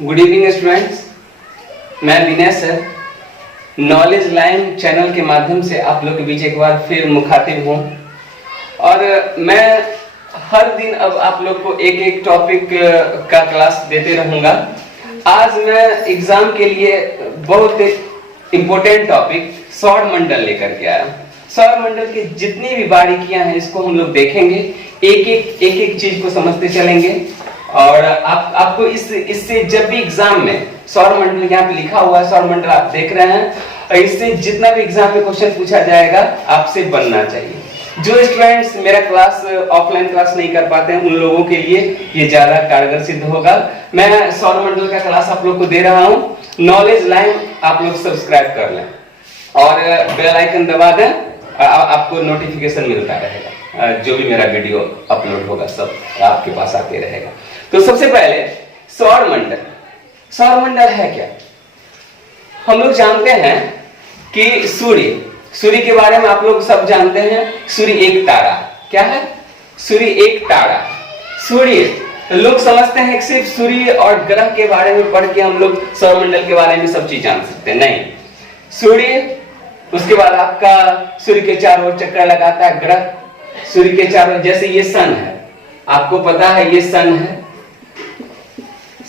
Good evening students, मैं विनय sir knowledge line channel के माध्यम से आप लोग के बीच एक बार फिर मुखातिब हूँ। और मैं हर दिन अब आप लोग को एक एक टॉपिक का क्लास देते रहूँगा। आज मैं एग्जाम के लिए बहुत इम्पोर्टेंट टॉपिक सौर मंडल लेकर के आया। सौर मंडल की जितनी भी बारीकियां हैं इसको हम लोग देखेंगे, एक एक चीज को समझते चलेंगे। और आपको इससे जब भी एग्जाम में सौर मंडल यहाँ पे लिखा हुआ है, सौर मंडल आप देख रहे हैं, और इससे जितना भी एग्जाम में क्वेश्चन पूछा जाएगा आपसे बनना चाहिए। जो स्टूडेंट्स मेरा क्लास ऑफलाइन क्लास नहीं कर पाते हैं उन लोगों के लिए ये ज्यादा कारगर सिद्ध होगा। मैं सौर मंडल का क्लास आप लोग को दे रहा हूँ। नॉलेज लाइन आप लोग सब्सक्राइब कर लें और बेल आइकन दबा दें, आपको नोटिफिकेशन मिलता रहेगा। जो भी मेरा वीडियो अपलोड होगा सब आपके पास आते रहेगा। तो सबसे पहले सौर मंडल। सौर मंडल है क्या? हम लोग जानते हैं कि सूर्य के बारे में आप लोग सब जानते हैं। सूर्य एक तारा, क्या है? सूर्य एक तारा। सूर्य लोग समझते हैं कि सिर्फ सूर्य और ग्रह के बारे में पढ़ के हम लोग सौर मंडल के बारे में सब चीज जान सकते हैं। नहीं, सूर्य, उसके बाद आपका सूर्य के चारों ओर चक्कर लगाता है ग्रह। सूर्य के चारों, जैसे ये सन है, आपको पता है ये सन है।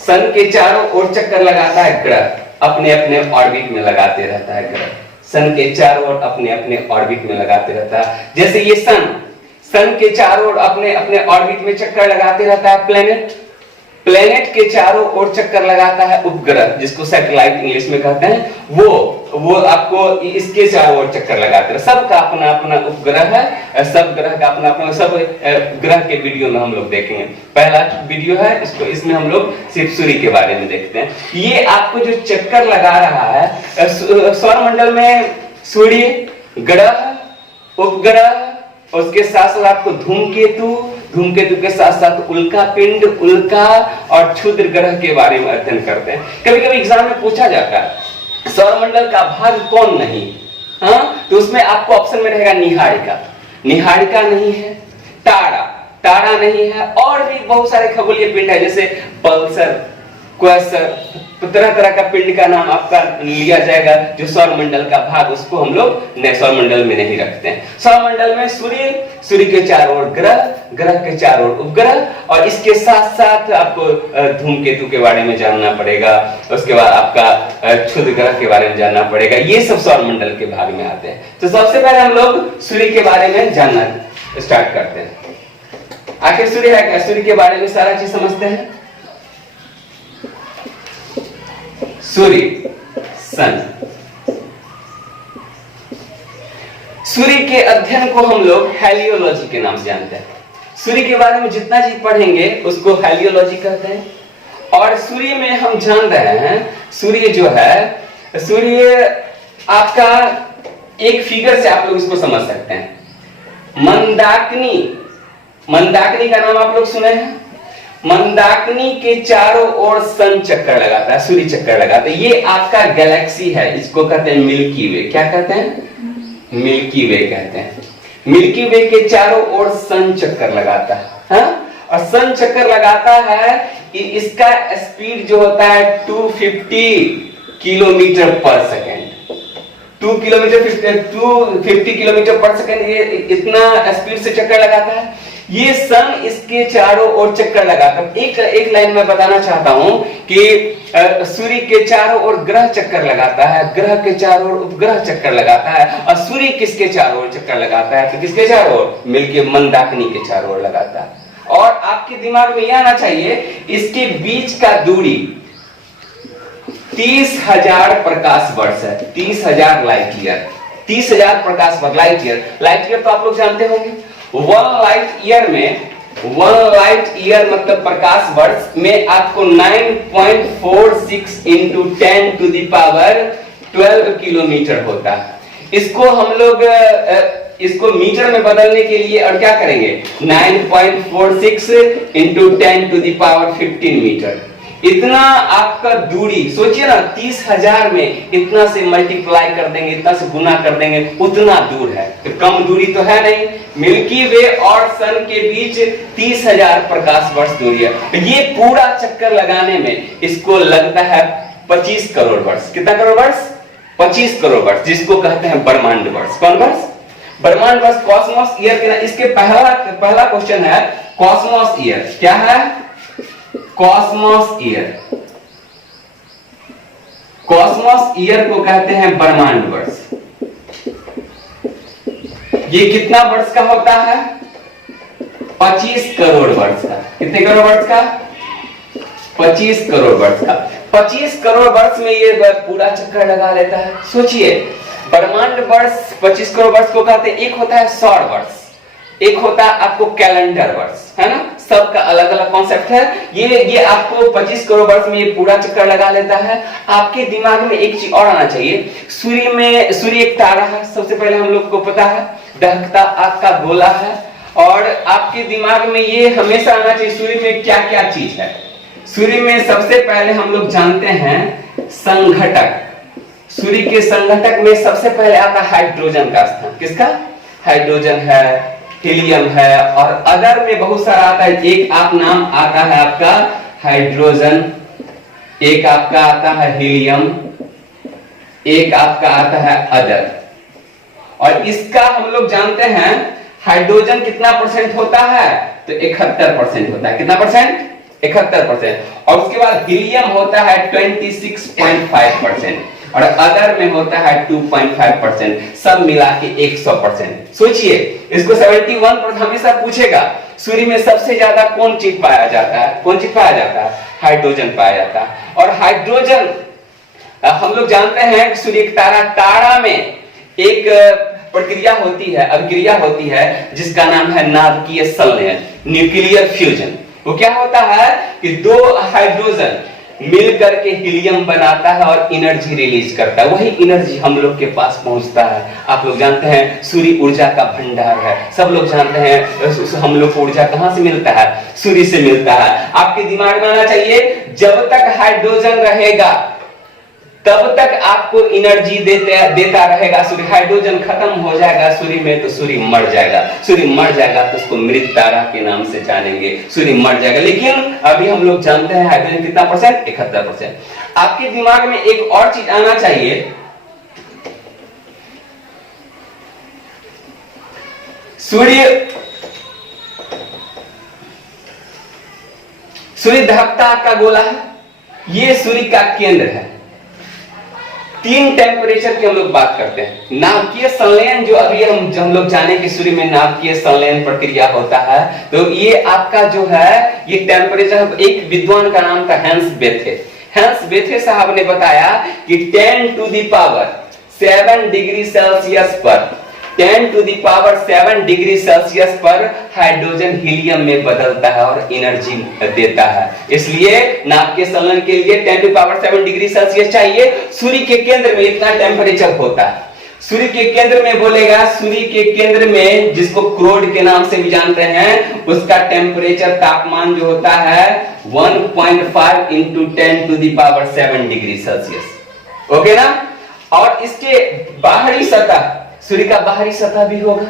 सन के चारों ओर चक्कर लगाता है ग्रह, अपने अपने ऑर्बिट में लगाते रहता है ग्रह। सन के चारों ओर अपने अपने ऑर्बिट में लगाते रहता है। जैसे ये सन के चारों ओर अपने अपने ऑर्बिट में चक्कर लगाते रहता है प्लेनेट के चारों ओर चक्कर लगाता है उपग्रह, जिसको सैटेलाइट इंग्लिश में कहते हैं। वो आपको इसके चारों ओर चक्कर लगाते हैं। सबका अपना अपना उपग्रह है, सब ग्रह का अपना अपना, सब ग्रह के वीडियो में हम लोग देखेंगे। पहला वीडियो है, इसमें हम लोग सिर्फ सूर्य के बारे में देखते हैं। ये आपको जो चक्कर लगा रहा है सौर मंडल में, सूर्य, ग्रह, उपग्रह, उसके साथ साथ आपको धूमकेतु के साथ साथ उल्का पिंड, उल्का और क्षुद्र ग्रह के बारे में अध्ययन करते हैं। कभी कभी एग्जाम में पूछा जाता है सौर मंडल का भाग कौन नहीं, तो उसमें आपको ऑप्शन में रहेगा निहारिका नहीं है, तारा नहीं है, और भी बहुत सारे खगोलीय पिंड है, जैसे पल्सर, क्वेसर, तरह तरह का पिंड का नाम आपका लिया जाएगा। जो सौर मंडल का भाग, उसको हम लोग सौर मंडल में नहीं रखते हैं। सौर मंडल में सूर्य के चारों ओर ग्रह के चारों ओर उपग्रह, और इसके साथ साथ आपको धूमकेतु के बारे में जानना पड़ेगा। उसके बाद आपका क्षुद्र ग्रह के बारे में जानना पड़ेगा। ये सब सौर मंडल के भाग में आते हैं। तो सबसे पहले हम लोग सूर्य के बारे में जानना स्टार्ट करते हैं। आखिर सूर्य है क्या? सूर्य के बारे में सारा चीज समझते हैं। सूर्य, सन। सूर्य के अध्ययन को हम लोग हेलियोलॉजी के नाम से जानते हैं। सूर्य के बारे में जितना चीज पढ़ेंगे उसको हेलियोलॉजी कहते हैं। और सूर्य में हम जान रहे हैं, सूर्य जो है, सूर्य आपका एक फिगर से आप लोग इसको समझ सकते हैं। मंदाकिनी का नाम आप लोग सुने हैं। मंदाकिनी के चारों ओर सन चक्कर लगाता है, सूर्य चक्कर लगाता है। ये आपका गैलेक्सी है, इसको कहते हैं मिल्की वे। क्या कहते हैं? मिल्की वे कहते हैं। मिल्की वे के चारों ओर सन चक्कर लगाता है, और सन चक्कर लगाता है। इसका स्पीड जो होता है 250 किलोमीटर पर सेकेंड। 250 किलोमीटर पर सेकेंड, ये इतना स्पीड से चक्कर लगाता है। ये सन इसके चारों ओर चक्कर लगाता है। एक लाइन में बताना चाहता हूं कि सूर्य के चारों ओर ग्रह चक्कर लगाता है, ग्रह के चारों ओर उपग्रह चक्कर लगाता है, और सूर्य किसके चारों ओर चक्कर लगाता है? तो किसके चारों ओर? मिलके मंदाकिनी के चारों ओर लगाता है। और आपके दिमाग में यह आना चाहिए, इसके बीच का दूरी 30,000 प्रकाश वर्ष है। 30,000 लाइट ईयर। 30,000 प्रकाश वर्ष, लाइट ईयर तो आप लोग जानते होंगे। 1 लाइट ईयर मतलब प्रकाश वर्ष में आपको 9.46 into 10 to the power 12 kilometre होता है। इसको हम लोग इसको मीटर में बदलने के लिए और क्या करेंगे? 9.46 into 10 to the power 15 metre. इतना आपका दूरी सोचिए ना, 30,000 में इतना से मल्टीप्लाई कर देंगे, इतना से गुना कर देंगे, उतना दूर है। तो कम दूरी तो है नहीं। मिल्की वे और सन के बीच 30,000 प्रकाश वर्ष दूरी है। ये पूरा चक्कर लगाने में इसको लगता है 25 करोड़ वर्ष। कितना करोड़ वर्ष? 25 करोड़ वर्ष, जिसको कहते हैं ब्रह्मांड वर्ष। कौन वर्ष? ब्रह्मांड वर्ष। कॉस्मोस ईयर के ना, इसके पहला क्वेश्चन है कॉस्मोस ईयर। क्या है? Cosmos year. कॉस्मोस ईयर को कहते हैं ब्रह्मांड वर्ष। ये कितना वर्ष का होता है? 25 करोड़ वर्ष का। कितने करोड़ वर्ष का? 25 करोड़ वर्ष का। 25 करोड़ वर्ष में ये पूरा चक्कर लगा लेता है। सोचिए, ब्रह्मांड वर्ष 25 करोड़ वर्ष को कहते हैं। एक होता है सौर वर्ष, एक होता है आपको कैलेंडर वर्ष, है ना। सबका अलग अलग कॉन्सेप्ट है। ये आपको 25 करोड़ वर्ष में ये पूरा चक्कर लगा लेता है। आपके दिमाग में एक चीज और आना चाहिए, सूर्य एक तारा है, सबसे पहले हम लोग को पता है, दहकता आग का गोला है। और आपके दिमाग में ये हमेशा आना चाहिए, सूर्य में क्या क्या चीज है। सूर्य में सबसे पहले हम लोग जानते हैं संघटक। सूर्य के संघटक में सबसे पहले आता है हाइड्रोजन का स्थान। किसका? हाइड्रोजन है, हीलियम है, और अदर में बहुत सारा आता है। एक आप नाम आता है आपका हाइड्रोजन, एक आपका आता है हीलियम, एक आपका आता है अदर। और इसका हम लोग जानते हैं हाइड्रोजन कितना परसेंट होता है? तो 71% होता है। कितना परसेंट? 71%। और उसके बाद हीलियम होता है 26.5% और अदर में होता है 2.5%। सब मिला के 100%। सोचिए, इसको 71% हमेशा पूछेगा, सूर्य में सबसे ज्यादा कौन चीज पाया जाता है? कौन चीज पाया जाता है? हाइड्रोजन पाया जाता है। और हाइड्रोजन हम लोग जानते हैं कि सूर्य एक तारा में एक प्रक्रिया होती है, अभिक्रिया होती है, जिसका नाम है नाभिकीय संलयन, न्यूक्लियर फ्यूजन। वो क्या होता है कि दो हाइड्रोजन मिल करके हीलियम बनाता है और एनर्जी रिलीज करता है। वही एनर्जी हम लोग के पास पहुंचता है। आप लोग जानते हैं सूर्य ऊर्जा का भंडार है। सब लोग जानते हैं हम लोग को ऊर्जा कहां से मिलता है? सूर्य से मिलता है। आपके दिमाग में आना चाहिए, जब तक हाइड्रोजन रहेगा तब तक आपको एनर्जी देता रहेगा सूर्य। हाइड्रोजन खत्म हो जाएगा सूर्य में तो सूर्य मर जाएगा। सूर्य मर जाएगा तो उसको मृत तारा के नाम से जानेंगे। सूर्य मर जाएगा। लेकिन अभी हम लोग जानते हैं हाइड्रोजन कितना परसेंट? 71%। आपके दिमाग में एक और चीज आना चाहिए, सूर्य दहकता का गोला है, ये सूर्य का केंद्र है। 3 टेम्परेचर की हम लोग बात करते हैं। नाभिकीय संलयन जो अभी हम लोग जाने कि सूर्य में नाभिकीय संलयन प्रक्रिया होता है, तो ये आपका जो है ये टेम्परेचर, एक विद्वान का नाम था हैंस बेथे। हैंस बेथे साहब ने बताया कि 10 to the power 7 degree Celsius पर 10 to the power 7 degree Celsius पर हाइड्रोजन हीलियम में बदलता है और एनर्जी देता है। इसलिए नाभिकीय संलयन के लिए 10 टू पावर 7 डिग्री सेल्सियस चाहिए। सूर्य के केंद्र में इतना टेम्परेचर होता है। सूर्य के केंद्र में बोलेगा, सूर्य के केंद्र में जिसको क्रोड के नाम से भी जानते हैं, उसका टेम्परेचर तापमान जो होता है 1.5 into 10 to the power 7 degree Celsius. Okay ना। और इसके बाहरी सतह, सूर्य का बाहरी सतह भी होगा।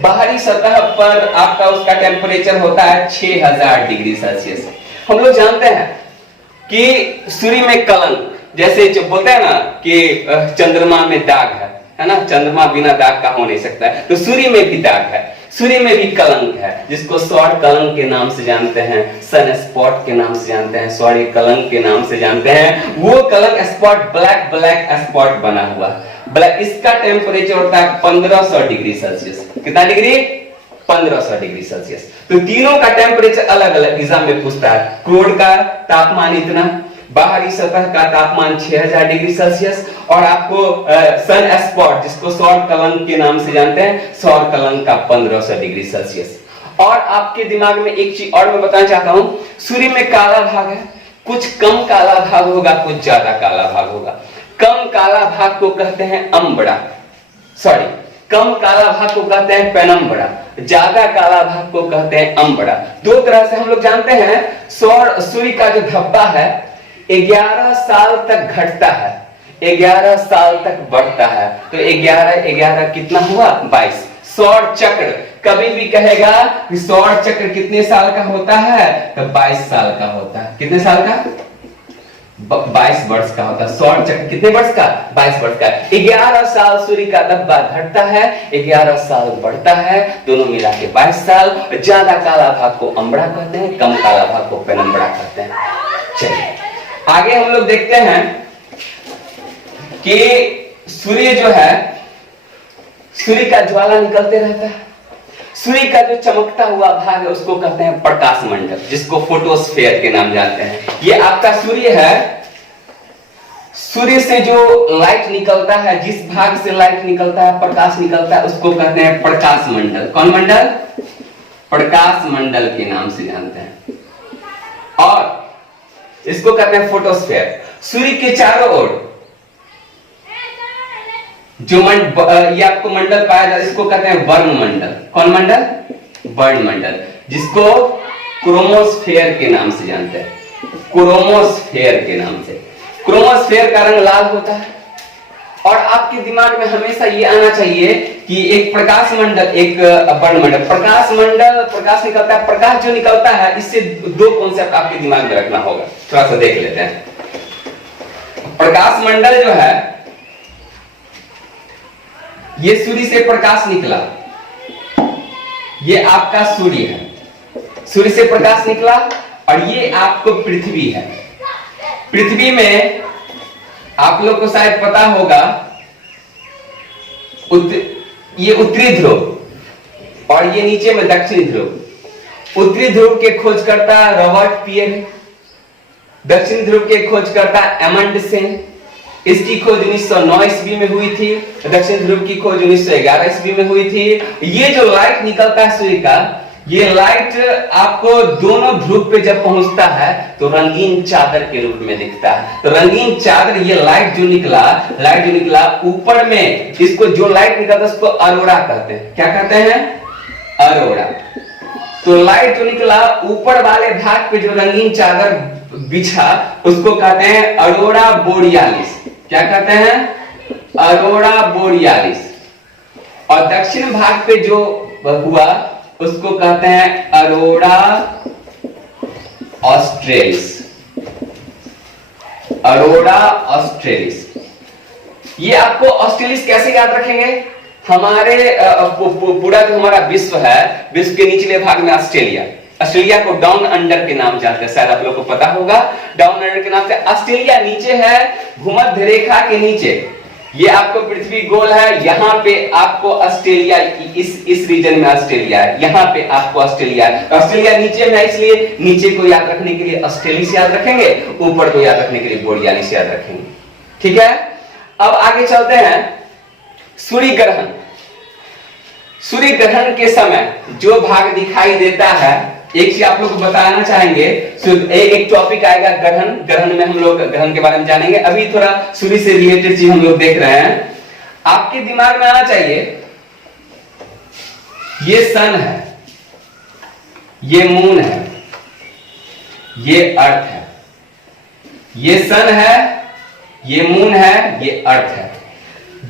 बाहरी सतह पर आपका उसका टेम्परेचर होता है 6000 डिग्री सेल्सियस। हम लोग जानते हैं कि सूर्य में कलंक, जैसे जो बोलते हैं ना कि चंद्रमा में दाग है ना, चंद्रमा बिना दाग का हो नहीं सकता है, तो सूर्य में भी दाग है। सूर्य में भी कलंक है, जिसको सौर कलंक के नाम से जानते हैं, सन स्पॉट के नाम से जानते हैं, सौर कलंक के नाम से जानते हैं। वो कलंक स्पॉट ब्लैक स्पॉट बना हुआ ब्लैक, इसका टेम्परेचर होता है 1500 डिग्री सेल्सियस। कितना डिग्री? 1500 degree Celsius. तो तीनों का टेम्परेचर अलग अलग एग्जाम में पूछता है। क्रोड का तापमान इतना, बाहरी सतह का तापमान 6000 डिग्री सेल्सियस, और आपको सन स्पॉट जिसको सौर कलंक के नाम से जानते हैं, सौर कलंक का 1500 डिग्री सेल्सियस। और आपके दिमाग में एक चीज और मैं बताना चाहता हूं, सूर्य में काला भाग है, कुछ कम काला भाग होगा, कुछ ज्यादा काला भाग होगा। कम काला भाग को कहते हैं अम्बरा, सॉरी, कम काला भाग को कहते हैं पेनम्बरा, ज्यादा काला भाग को कहते हैं अम्बरा। दो तरह से हम लोग जानते हैं। सूर्य का जो धब्बा है, 11 साल तक घटता है, 11 साल तक बढ़ता है। तो 11 11 कितना हुआ? 22। सौर चक्र कभी भी कहेगा कि सौर चक्र कितने साल का होता है? तो 22 साल का होता है। कितने साल का? 22 वर्ष का होता है। सौर चक्र कितने वर्ष का? 22 वर्ष का। 11 साल सूर्य का दब्बा घटता है, 11 साल बढ़ता है, दोनों मिला के 22 साल। ज्यादा काला भाग को अम्बरा कहते हैं, कम काला भाग को पेनम्बरा कहते हैं। चलिए आगे हम लोग देखते हैं कि सूर्य जो है, सूर्य का ज्वाला निकलते रहता है। सूर्य का जो चमकता हुआ भाग है उसको कहते हैं प्रकाश मंडल, जिसको फोटोस्फेयर के नाम जानते हैं। ये आपका सूर्य है। सूर्य से जो लाइट निकलता है, जिस भाग से लाइट निकलता है, प्रकाश निकलता है, उसको कहते हैं प्रकाश मंडल। कौन मंडल? प्रकाश मंडल के नाम से जानते हैं। और इसको कहते हैं फोटोस्फेयर। सूर्य के चारों ओर जो ये आपको मंडल पाया जाता है, इसको कहते हैं वर्ण मंडल। कौन मंडल? वर्ण मंडल, जिसको क्रोमोस्फेयर के नाम से जानते हैं। क्रोमोस्फेयर के नाम से। क्रोमोस्फेयर का रंग लाल होता है। और आपके दिमाग में हमेशा ये आना चाहिए कि एक प्रकाश मंडल, एक वर्ण मंडल। प्रकाश मंडल, प्रकाश निकलता है, प्रकाश जो निकलता है, इससे दो कॉन्सेप्ट आपके दिमाग में रखना होगा। थोड़ा सा देख लेते हैं। प्रकाश मंडल जो है, ये सूर्य से प्रकाश निकला, ये आपका सूर्य है। सूर्य से प्रकाश निकला और ये आपको पृथ्वी है। पृथ्वी में आप लोग को शायद पता होगा, ये उत्तरी ध्रुव और ये नीचे में दक्षिणी ध्रुव। उत्तरी ध्रुव के खोजकर्ता रॉबर्ट पियर, दक्षिणी ध्रुव के खोजकर्ता एमंडसेन। इसकी खोज 1909 ईस्वी में हुई थी। दक्षिण ध्रुव की खोज 1911 ईस्वी में हुई थी। ये जो लाइट निकलता है सूर्य का, ये लाइट आपको दोनों ध्रुव पे जब पहुंचता है तो रंगीन चादर के रूप में दिखता है। तो रंगीन चादर, ये लाइट जो निकला ऊपर में, इसको जो लाइट निकलता है उसको अरोरा कहते हैं। क्या कहते हैं? अरोरा। तो लाइट जो निकला ऊपर वाले भाग पे जो रंगीन चादर बिछा, उसको कहते हैं अरोरा बोरियालिस। क्या कहते हैं? अरोरा बोरियालिस। और दक्षिण भाग पे जो हुआ उसको कहते हैं अरोरा ऑस्ट्रेलिस। अरोरा ऑस्ट्रेलिस। ये आपको ऑस्ट्रेलिस कैसे याद रखेंगे? हमारे पूरा जो हमारा विश्व है, विश्व के निचले भाग में ऑस्ट्रेलिया। ऑस्ट्रेलिया को डाउन अंडर के नाम जानते हैं, शायद आप लोग को पता होगा। डाउन अंडर के नाम से ऑस्ट्रेलिया नीचे है, भूमध्य रेखा के नीचे। ये आपको पृथ्वी गोल है, यहाँ पे आपको ऑस्ट्रेलिया, इस रीजन में ऑस्ट्रेलिया है, यहाँ पे आपको ऑस्ट्रेलिया है। ऑस्ट्रेलिया नीचे में है, इसलिए नीचे को याद रखने के लिए ऑस्ट्रेलिस याद रखेंगे, ऊपर को याद रखने के लिए बोरियालिस याद रखेंगे। ठीक है, अब आगे चलते हैं। सूर्य ग्रहण। सूर्य ग्रहण के समय जो भाग दिखाई देता है, एक चीज आप लोग को बताना चाहेंगे। एक टॉपिक आएगा ग्रहण। ग्रहण में हम लोग ग्रहण के बारे में जानेंगे। अभी थोड़ा सूर्य से रिलेटेड चीज हम लोग देख रहे हैं। आपके दिमाग में आना चाहिए, ये सन है, ये मून है, ये अर्थ है। ये सन है, ये मून है, ये अर्थ है।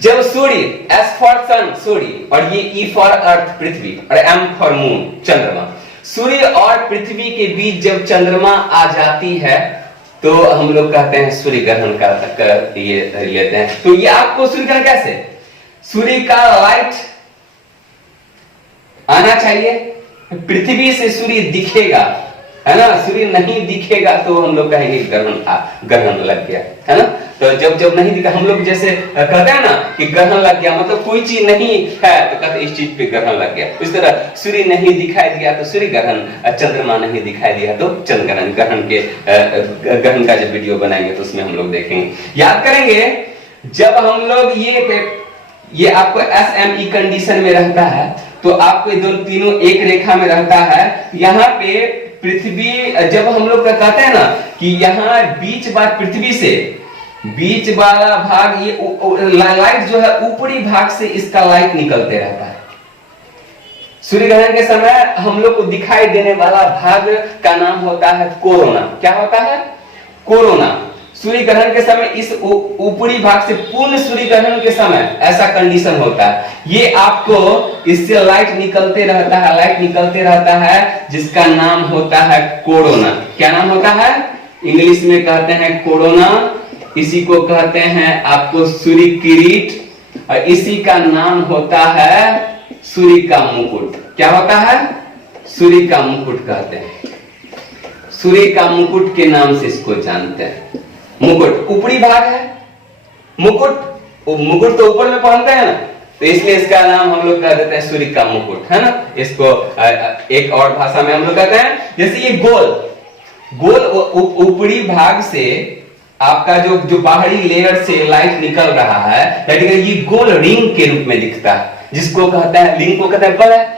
जब सूर्य, एस फॉर सन सूर्य, और ये ई फॉर अर्थ पृथ्वी, और एम फॉर मून चंद्रमा, सूर्य और पृथ्वी के बीच जब चंद्रमा आ जाती है तो हम लोग कहते हैं सूर्य ग्रहण का ये लेते हैं। तो ये आपको सूर्य ग्रहण कैसे? सूर्य का लाइट आना चाहिए, पृथ्वी से सूर्य दिखेगा, है ना। सूर्य नहीं दिखेगा तो हम लोग कहेंगे ग्रहण लग गया, है ना। तो जब नहीं दिखा, हम लोग जैसे कहते हैं ना कि ग्रहण लग गया, मतलब कोई चीज नहीं है तो कहते इस चीज पे ग्रहण लग गया। इस तरह सूर्य नहीं दिखाई दिया तो सूर्य ग्रहण, चंद्रमा नहीं दिखाई दिया तो चंद्र ग्रहण। ग्रहण का जब वीडियो बनाएंगे तो उसमें हम लोग देखेंगे, याद करेंगे। जब हम लोग ये आपको SME कंडीशन में रहता है तो आपको दोनों तीनों एक रेखा में रहता है। यहाँ पे पृथ्वी, जब हम लोग कहते हैं ना कि यहाँ पृथ्वी से बीच वाला भाग, ये लाइट जो है ऊपरी भाग से इसका लाइट निकलते रहता है। सूर्य ग्रहण के समय हम लोग को दिखाई देने वाला भाग का नाम होता है कोरोना। क्या होता है? कोरोना। सूर्य ग्रहण के समय इस ऊपरी भाग से पूर्ण सूर्य ग्रहण के समय ऐसा कंडीशन होता है। ये आपको इससे लाइट निकलते रहता है जिसका नाम होता है कोरोना। क्या नाम होता है? इंग्लिश में कहते हैं कोरोना। इसी को कहते हैं आपको सूर्य किरीट और इसी का नाम होता है सूर्य का मुकुट। क्या होता है? सूर्य का मुकुट कहते हैं। सूर्य का मुकुट के नाम से इसको जानते हैं। मुकुट ऊपरी भाग है, मुकुट तो ऊपर में पहनते हैं ना, तो इसलिए इसका नाम हम लोग कह देते हैं सूर्य का मुकुट, है ना। इसको एक और भाषा में हम लोग कहते हैं, जैसे ये गोल ऊपरी भाग से आपका जो बाहरी लेयर से लाइट निकल रहा है, ये गोल रिंग के रूप में दिखता है, जिसको कहते हैं, रिंग को कहते हैं बलय।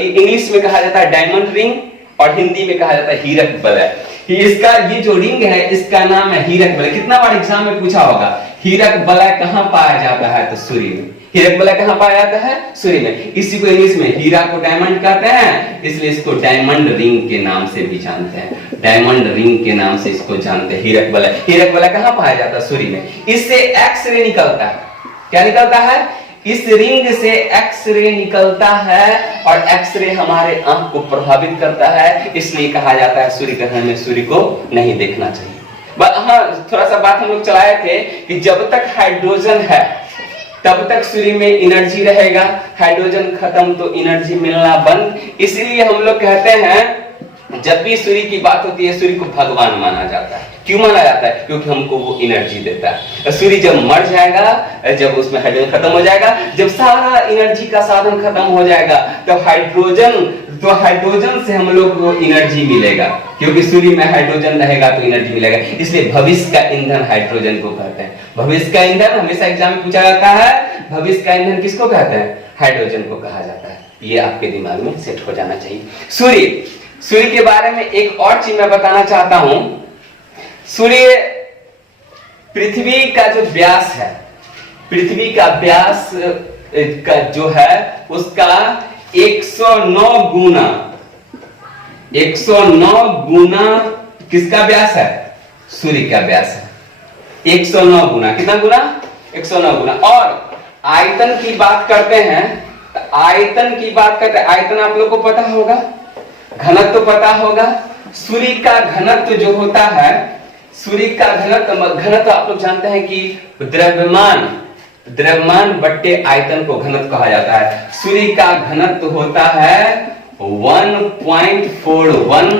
इंग्लिश में कहा जाता है डायमंड रिंग और हिंदी में कहा जाता है हीरक बलय। इसका ये जो रिंग है इसका नाम है हीरक बलय। कितना बार एग्जाम में पूछा होगा, हीरक बलय कहां पाया जाता है? तो सूर्य में। हीरक बलय कहां पाया जाता है? सूर्य में। इसी को इंग्लिश में हीरा को डायमंड कहते हैं, इसलिए इसको डायमंड रिंग के नाम से भी जानते हैं। डायमंड रिंग के नाम से इसको जानते हैं, हीरक बलय। हीरक बलय कहां पाया जाता है? सूर्य में। इससे एक्स रे निकलता है। क्या निकलता है? इस रिंग से एक्स-रे निकलता है और एक्स-रे हमारे आंख को प्रभावित करता है, इसलिए कहा जाता है सूर्य ग्रहण में सूर्य को नहीं देखना चाहिए। हाँ, थोड़ा सा बात हम लोग चलाए थे कि जब तक हाइड्रोजन है तब तक सूर्य में एनर्जी रहेगा, हाइड्रोजन खत्म तो एनर्जी मिलना बंद। इसलिए हम लोग कहते हैं जब भी सूर्य की बात होती है सूर्य को भगवान माना जाता है। क्यों माना जाता है? क्योंकि हमको वो एनर्जी देता है। सूर्य जब मर जाएगा, जब उसमें हाइड्रोजन खत्म हो जाएगा, जब सारा एनर्जी का साधन खत्म हो जाएगा, तो हाइड्रोजन से हम लोग को एनर्जी मिलेगा, क्योंकि सूर्य में हाइड्रोजन रहेगा तो एनर्जी मिलेगा। इसलिए भविष्य का ईंधन हाइड्रोजन को कहते हैं। भविष्य का ईंधन हमेशा एग्जाम में पूछा जाता है, भविष्य का ईंधन किसको कहते हैं? हाइड्रोजन को कहा जाता है। ये आपके दिमाग में सेट हो जाना चाहिए। सूर्य के बारे में एक और चीज मैं बताना चाहता हूं। सूर्य पृथ्वी का जो व्यास है, पृथ्वी का व्यास का जो है उसका 109 गुना किसका व्यास है? सूर्य का व्यास है। 109 गुना। कितना गुना? 109 गुना। और आयतन की बात करते हैं, आयतन आप लोग को पता होगा, घनत्व तो पता होगा। सूर्य का घनत्व जो होता है, सूर्य का घनत्व आप लोग जानते हैं कि द्रव्यमान बट्टे आयतन को घनत्व कहा जाता है। सूर्य का घनत्व होता है 1.41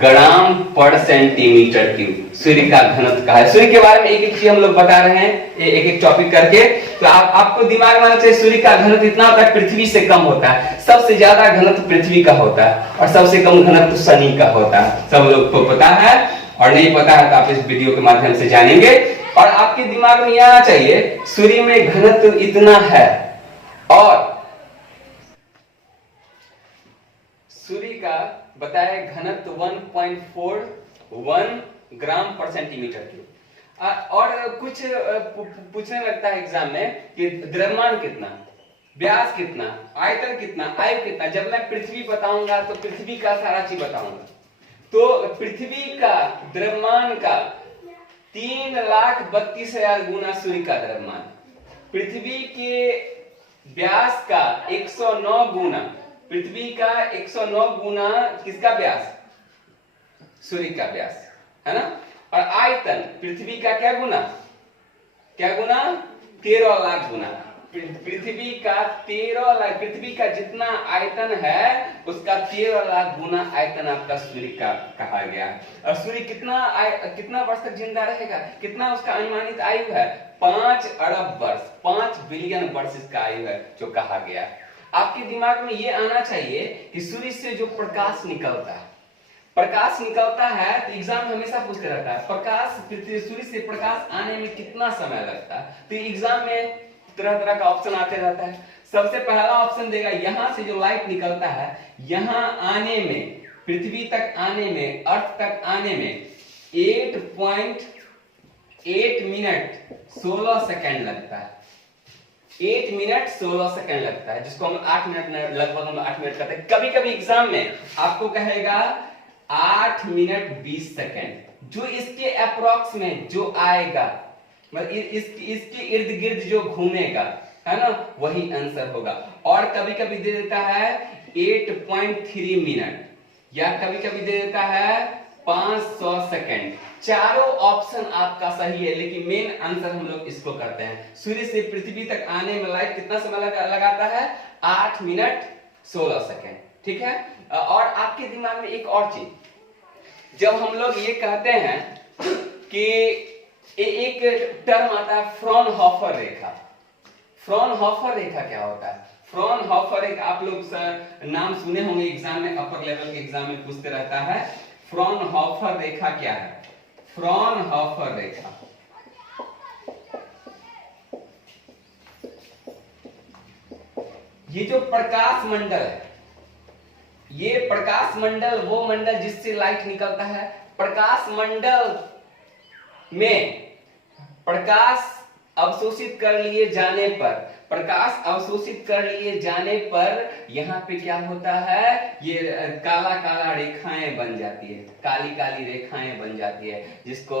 ग्राम पर सेंटीमीटर क्यूब। सूर्य का घनत्व कहा है। सूर्य के बारे में एक एक चीज हम लोग बता रहे हैं, एक एक टॉपिक करके। तो आपको दिमाग में आना चाहिए सूर्य का घनत्व इतना होता है, पृथ्वी से कम होता है। सबसे ज्यादा घनत्व पृथ्वी का होता है और सबसे कम घनत्व शनि का होता है। सब लोग को पता है, और नहीं पता है तो आप इस वीडियो के माध्यम से जानेंगे। और आपके दिमाग में यह आना चाहिए सूर्य में घनत्व इतना है और सूर्य का बताया घनत्व 1.41 ग्राम पर सेंटीमीटर क्यूब। और कुछ पूछने लगता है एग्जाम में कि द्रव्यमान कितना, व्यास कितना, आयतन कितना, आयु कितना। जब मैं पृथ्वी बताऊंगा तो पृथ्वी का सारा चीज बताऊंगा। तो पृथ्वी का द्रव्यमान का 3,32,000 गुना सूर्य का द्रव्यमान। पृथ्वी के व्यास का 109 गुना, पृथ्वी का 109 गुना किसका व्यास? सूर्य का व्यास, है ना। और आयतन पृथ्वी का क्या गुना? 13 लाख गुना। पृथ्वी का 13 लाख, पृथ्वी का जितना आयतन है उसका 13 लाख गुना आयतन आपका सूर्य का कहा गया। और सूर्य कितना वर्ष तक जिंदा रहेगा? कितना उसका अनुमानित आयु है? 5 अरब वर्ष, 5 बिलियन वर्ष इसका आयु है जो कहा गया। आपके दिमाग में ये आना चाहिए कि सूर्य से जो प्रकाश निकलता है, तो एग्जाम में हमेशा पूछते रहता है सूर्य से प्रकाश आने में कितना समय लगता है। तो एग्जाम में तरह तरह का ऑप्शन आते रहता है। सबसे पहला ऑप्शन देगा, यहां से जो लाइट निकलता है, यहां आने में, पृथ्वी तक आने में, अर्थ तक आने में 8.8 मिनट 16 सेकेंड लगता है। 8 मिनट 16 सेकेंड लगता है, जिसको हम 8 मिनट, लगभग हम 8 मिनट कहते हैं। कभी कभी एग्जाम में आपको कहेगा 8 मिनट 20 सेकेंड, जो इसके अप्रोक्स में जो आएगा, मतलब इसके इर्द गिर्द जो घूमेगा, है ना, वही आंसर होगा। और कभी कभी दे देता है 8.3 मिनट, या कभी कभी दे देता है 500 सेकंड। चारों ऑप्शन आपका सही है, लेकिन मेन आंसर हम लोग इसको करते हैं। सूर्य से पृथ्वी तक आने में लाइट कितना समय लगाता है? 8 मिनट 16 सेकंड। ठीक है। और आपके दिमाग में एक और चीज, जब हम लोग ये कहते हैं कि एक टर्म आता है फ्रॉनहोफर रेखा। फ्रॉनहोफर रेखा क्या होता है? फ्रॉनहोफर रेखा आप लोग नाम सुने होंगे एग्जाम में, अपर लेवल के एग्जाम में पूछते रहता है। फ्रॉनहोफर रेखा क्या है? फ्रॉनहोफर रेखा ये जो प्रकाश मंडल है, ये प्रकाश मंडल वो मंडल जिससे लाइट निकलता है। प्रकाश मंडल में प्रकाश अवशोषित कर लिए जाने पर, प्रकाश अवशोषित कर लिए जाने पर यहाँ पे क्या होता है? ये काला काला रेखाएं बन जाती है, काली काली रेखाएं बन जाती है, जिसको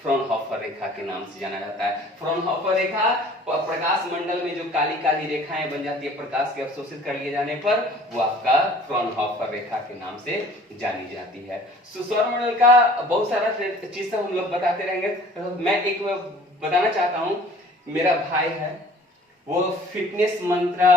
फ्रॉनहोफर रेखा के नाम से जाना जाता है। फ्रॉनहोफर रेखा प्रकाश मंडल में जो काली काली रेखाएं बन जाती है प्रकाश के अवशोषित कर लिए जाने पर, वो आपका फ्रॉनहोफर रेखा के नाम से जानी जाती है। सौरमंडल का बहुत सारा चीज हम लोग बताते रहेंगे। मैं एक बताना चाहता हूं, मेरा भाई है, वो फिटनेस मंत्रा,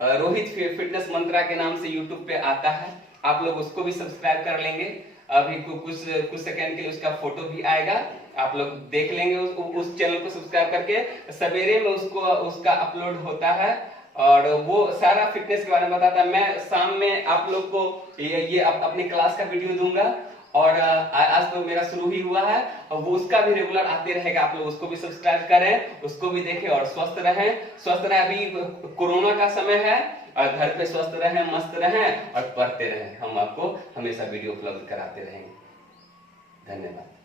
रोहित फिटनेस मंत्रा के नाम से यूट्यूब पे आता है। आप लोग उसको भी सब्सक्राइब कर लेंगे। अभी कुछ सेकंड के लिए उसका फोटो भी आएगा, आप लोग देख लेंगे। उस चैनल को सब्सक्राइब करके सवेरे में उसका अपलोड होता है, और वो सारा फिटनेस के बारे में बताता है। मैं शाम में आप लोग को ये अपनी क्लास का वीडियो दूंगा, और आज तो मेरा शुरू ही हुआ है, और वो उसका भी रेगुलर आते रहेगा। आप लोग उसको भी सब्सक्राइब करें, उसको भी देखें, और स्वस्थ रहें। स्वस्थ रहें, अभी कोरोना का समय है, और घर पे स्वस्थ रहें, मस्त रहें और पढ़ते रहें। हम आपको हमेशा वीडियो उपलब्ध कराते रहेंगे। धन्यवाद।